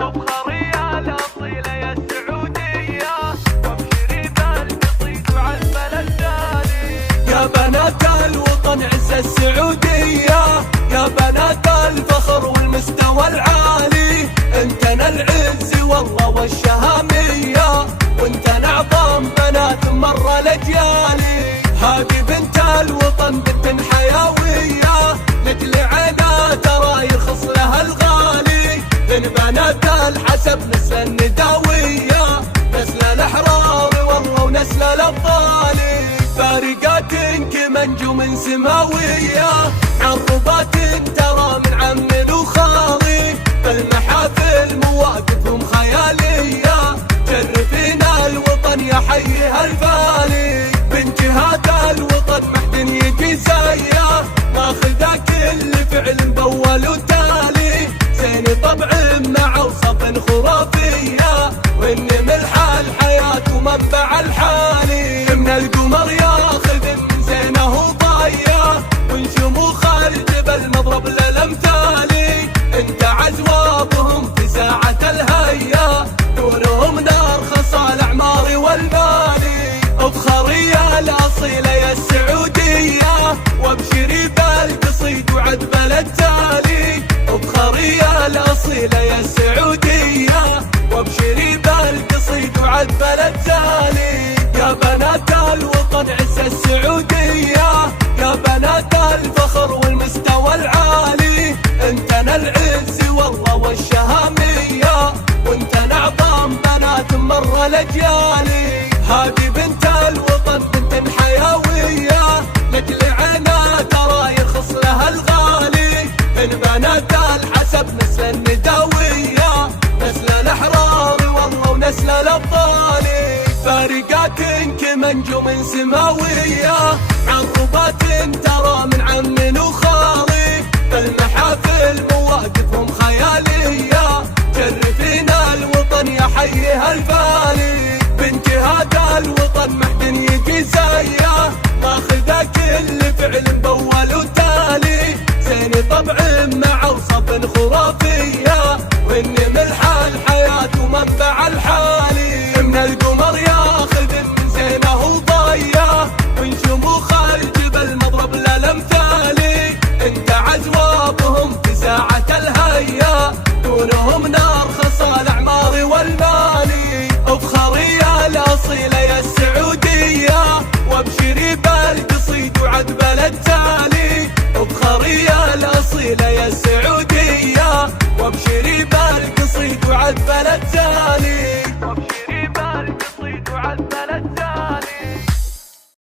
افخري يا الاصيله يا السعوديه، وابشري بالقصيد وعزم الثاني. يا بنات الوطن عز السعوديه، يا بنات الفخر والمستوى العالي، انتنا العز والله والشهاميه، وانتنا اعظم بنات مر الاجيالي. هذه بنت الوطن بنت حيويه، لاجل عينا ترى يرخص لها الغالي. من بنات الحسب نسل النداويه، نسل الاحرار والله ونسل الابطال. فارقات كمنجوم سماويه، عربات ترى من عمل وخالي. بالمحافل مواقفهم خياليه، شرفينا الوطن يا حيها الفالي. بنت هذا الوطن محد يجي زيه، ماخذه كل فعل باول وتالي. زين طبع مع وصف خرافيه، وان ملح الحياه ومنبع الحالي. من القمر ياخذ من زينه ضايه، ونشموخ الجبل مضرب للامثالي. انت عزوابهم في ساعه الهيا، نورهم نار خصال الاعمار والمالي. افخري يا الاصيله يا السعوديه، وابشري بالقصيد وعذب التالي. افخري يا الاصيله يا السعوديه، وابشري بالقصيد وعذب التالي. يا بنات الوطن عز السعوديه، يا بنات الفخر والمستوى العالي، انتنا العز والله والشهاميه، وانتنا اعظم بنات مر الاجيالي. هذه بنت الوطن بنت حيويه، لاجل عينا ترى يرخص لها الغالي. من بنات الحسب نسل النداويه، نسل الاحرار والله ونسل الابطال. فارقات كمنجوم سماويه، عقوبات ترى من عم وخالي. بالمحافل مواقفهم خياليه، شرفينا الوطن يا حيها الفالي. بنت هذا الوطن محد يجي زيه، ماخذه كل فعل باول وتالي. زين طبع مع وصف خرافيه، وان ملح الحياه ومنبع الحالي. من القمر ياخذ من زينه ضايه، ونشموخ الجبل مضرب للامثالي. انت عزوابهم في ساعه الهيا، نورهم نار خصال الاعمار والمالي. افخري يا الاصيله يا السعوديه، وابشري بالقصيد وعذب التالي. افخري يا الاصيله يا السعوديه، وابشري بالقصيد وعذب التالي.